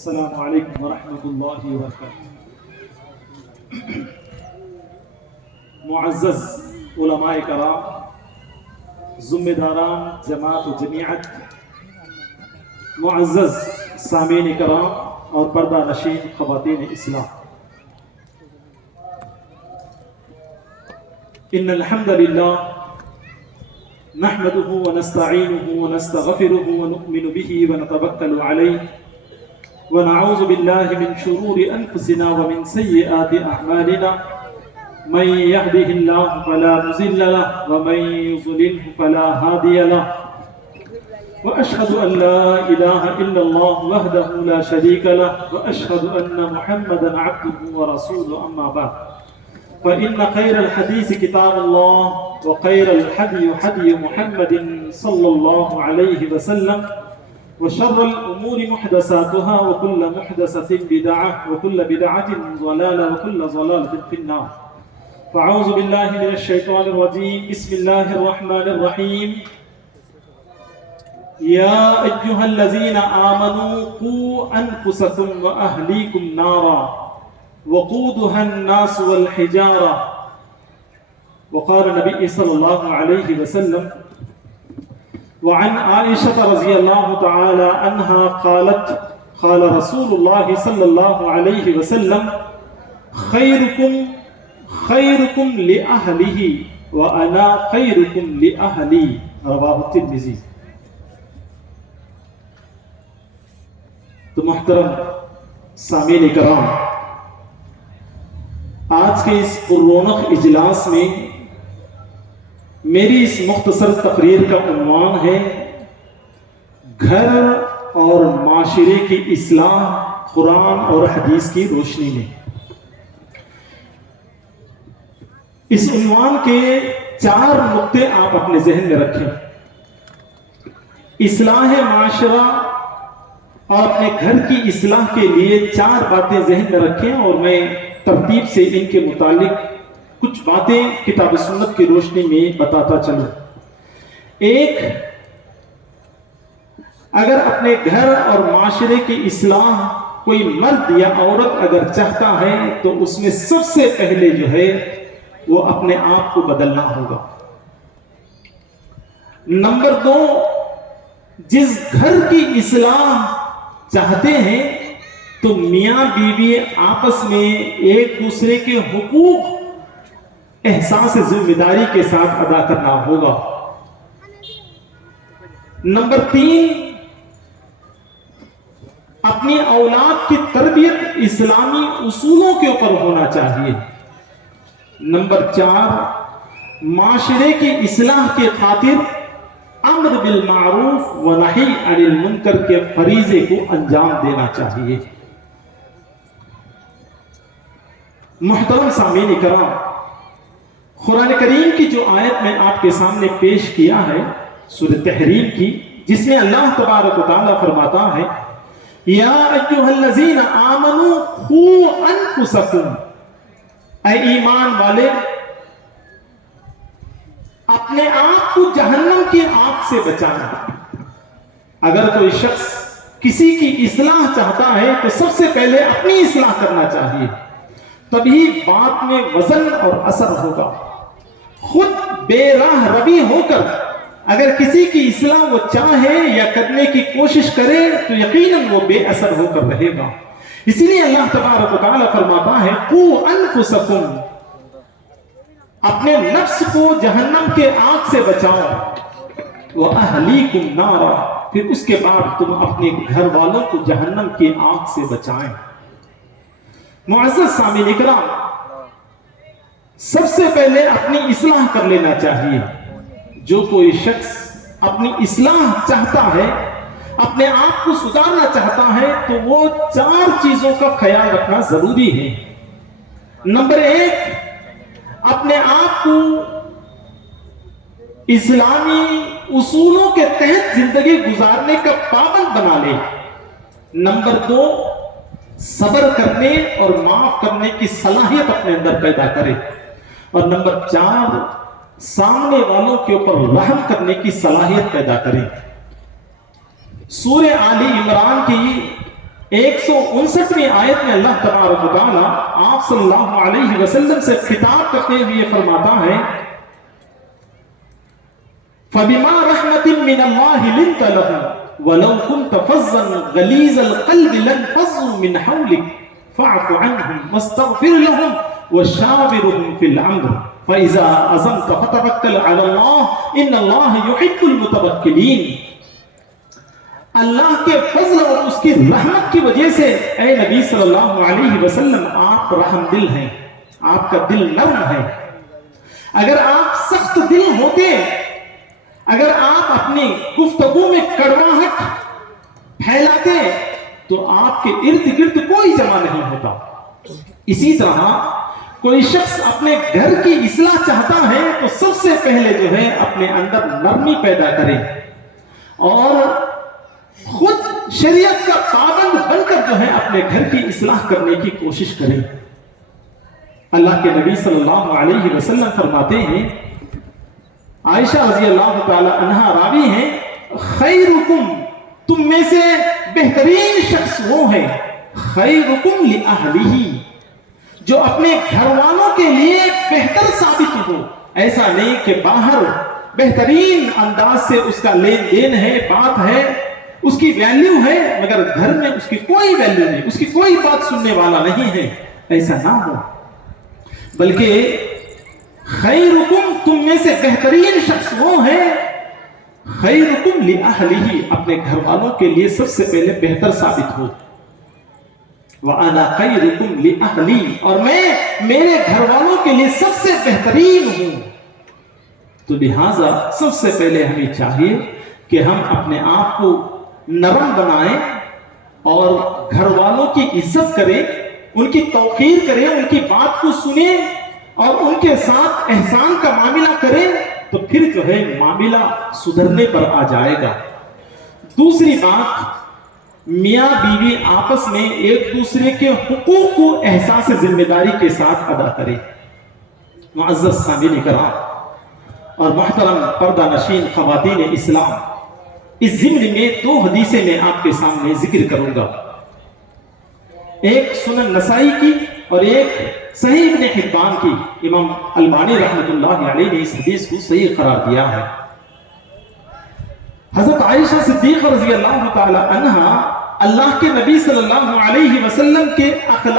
السلام علیکم ورحمۃ اللہ وبرکاتہ۔ معزز علماء کرام، ذمہ داران جماعت و جمیعت، معزز سامعین کرام اور پردہ نشین خواتین اسلام، ان الحمد للہ نحمده ونستعینه ونستغفره ونؤمن به ونتوکل علیہ ونعوذ باللہ من شرور انفسنا ومن سیئات اعمالنا، من يهده الله فلا مضل له ومن يضلله فلا هادي له، واشهد ان لا اله الا الله وحده لا شريك له، واشهد ان محمدا عبده ورسوله، اما بعد فإن خير الحديث كتاب الله وخير الهدي هدي محمد صلى الله عليه وسلم، وشر الأمور محدثاتها وكل محدثة بدعة وكل بدعة ضلالة وكل ضلالة في النار. فأعوذ بالله من الشيطان الرجيم. بسم الله الرحمن الرحيم. يا أيها الذين آمنوا قوا أنفسكم وأهليكم نارا وقودها الناس والحجارة. وقال النبي صلى الله عليه وسلم: وعن عائشة رضي الله تعالى عنها قالت: قال رسول الله صلى الله عليه وسلم: خيركم لأهله وأنا خيركم لأهلي. رواه الترمذي. تو محترم سامعین کرام، آج کے اس پررونق اجلاس میں میری اس مختصر تقریر کا عنوان ہے گھر اور معاشرے کی اصلاح قرآن اور حدیث کی روشنی میں۔ اس عنوان کے 4 نقطے آپ اپنے ذہن میں رکھیں۔ اصلاح معاشرہ اور اپنے گھر کی اصلاح کے لیے 4 باتیں ذہن میں رکھیں، اور میں ترتیب سے ان کے متعلق کچھ باتیں کتاب سنت کی روشنی میں بتاتا چلوں۔ ایک، اگر اپنے گھر اور معاشرے کی اصلاح کوئی مرد یا عورت اگر چاہتا ہے تو اس میں سب سے پہلے جو ہے وہ اپنے آپ کو بدلنا ہوگا۔ نمبر 2، جس گھر کی اصلاح چاہتے ہیں تو میاں بیوی آپس میں ایک دوسرے کے حقوق احساس ذمہ داری کے ساتھ ادا کرنا ہوگا۔ نمبر 3، اپنی اولاد کی تربیت اسلامی اصولوں کے اوپر ہونا چاہیے۔ نمبر 4، معاشرے کی اصلاح کے خاطر امر بالمعروف و نہی عن المنکر کے فریضے کو انجام دینا چاہیے۔ محترم سامعین کرام، قرآن کریم کی جو آیت میں آپ کے سامنے پیش کیا ہے سورۃ تحریم کی، جس میں اللہ تبارک و تعالیٰ فرماتا ہے: یا ایھا الذین آمنوا قوا انفسکم، اے ایمان والے اپنے آپ کو جہنم کی آگ سے بچانا۔ اگر کوئی شخص کسی کی اصلاح چاہتا ہے تو سب سے پہلے اپنی اصلاح کرنا چاہیے، تبھی بات میں وزن اور اثر ہوگا۔ خود بے راہ روی ہو کر اگر کسی کی اصلاح وہ چاہے یا کرنے کی کوشش کرے تو یقیناً وہ بے اثر ہو کر رہے گا۔ اسی لیے اللہ تبارک و تعالیٰ فرماتا ہے: قوا انفسکم، اپنے نفس کو جہنم کے آگ سے بچاؤ، وَأَهْلِيكُمْ نَارًا، پھر اس کے بعد تم اپنے گھر والوں کو جہنم کی آگ سے بچائیں۔ معزز سامعین کرام، سب سے پہلے اپنی اصلاح کر لینا چاہیے۔ جو کوئی شخص اپنی اصلاح چاہتا ہے، اپنے آپ کو سدھارنا چاہتا ہے، تو وہ 4 چیزوں کا خیال رکھنا ضروری ہے۔ نمبر 1، اپنے آپ کو اسلامی اصولوں کے تحت زندگی گزارنے کا پابند بنا لے۔ نمبر 2، صبر کرنے اور معاف کرنے کی صلاحیت اپنے اندر پیدا کرے۔ اور نمبر 4، سامنے والوں کے اوپر رحم کرنے کی صلاحیت پیدا کرے۔ سورہ آل عمران کی 159ویں آیت میں اللہ تبارک و تعالی آپ صلی اللہ علیہ وسلم سے خطاب کرتے ہوئے فرماتا ہے فَبِمَا رَحْمَةٍ مِّنَ اللَّهِ لِنْتَ لَهُمْ وَلَوْ كُنْتَ فَظًّا غَلِيظَ الْقَلْبِ لَانفَضُّوا مِنْ حَوْلِكَ فَاعْفُ عَنْهُمْ وَاسْتَغْفِرْ لَهُمْ وَشَاوِرْهُمْ فِي الْأَمْرِ فَإِذَا عَزَمْتَ فَتَوَكَّلْ عَلَى اللَّهِ إِنَّ اللَّهَ يُحِبُّ الْمُتَوَكِّلِينَ۔ اللہ کے فضل اور اس کی رحمت کی وجہ سے اے نبی صلی اللہ علیہ وسلم آپ رحم دل ہیں، آپ کا دل نرم ہے۔ اگر آپ سخت دل ہوتے، اگر آپ اپنی گفتگو میں کڑواہٹ پھیلاتے تو آپ کے ارد گرد کوئی جمع نہیں ہوتا۔ اسی طرح کوئی شخص اپنے گھر کی اصلاح چاہتا ہے تو سب سے پہلے جو ہے اپنے اندر نرمی پیدا کرے اور خود شریعت کا پابند بن کر جو ہے اپنے گھر کی اصلاح کرنے کی کوشش کرے۔ اللہ کے نبی صلی اللہ علیہ وسلم فرماتے ہیں، عائشہ رضی اللہ تعالی عنہا راوی ہیں، خیرکم، تم میں سے بہترین شخص وہ ہے خیرکم لأہلہ، جو اپنے گھر والوں کے لیے بہتر ثابت ہو۔ ایسا نہیں کہ باہر بہترین انداز سے اس کا لین دین ہے، بات ہے، اس کی ویلیو ہے، مگر گھر میں اس کی کوئی ویلیو نہیں، اس کی کوئی بات سننے والا نہیں ہے۔ ایسا نہ ہو، بلکہ خیرکم، تم میں سے بہترین شخص وہ ہے خیرکم لأہلہ، اپنے گھر والوں کے لیے سب سے پہلے بہتر ثابت ہو۔ وَأَنَا خَيْرُكُمْ لِأَهْلِي، اور میں میرے گھر والوں کے لیے سب سے بہترین ہوں۔ تو لہٰذا سب سے پہلے ہمیں چاہیے کہ ہم اپنے آپ کو نرم بنائیں اور گھر والوں کی عزت کریں، ان کی توقیر کریں، ان کی بات کو سنیں اور ان کے ساتھ احسان کا معاملہ کریں، تو پھر جو ہے معاملہ سدھرنے پر آ جائے گا۔ دوسری بات، میاں بیوی آپس میں ایک دوسرے کے حقوق کو احساس ذمہ داری کے ساتھ ادا کریں۔ معزز سامعین کرام اور محترم پردہ نشین خواتین اسلام، اس ضمن میں 2 حدیثیں میں آپ کے سامنے ذکر کروں گا، ایک سنن نسائی کی اور ایک صحیح ابن حبان کی۔ امام البانی رحمۃ اللہ علیہ نے اس حدیث کو صحیح قرار دیا ہے۔ حضرت عائشہ صدیقہ رضی اللہ تعالی عنہا اللہ کے نبی صلی اللہ علیہ وسلم کے اخلاق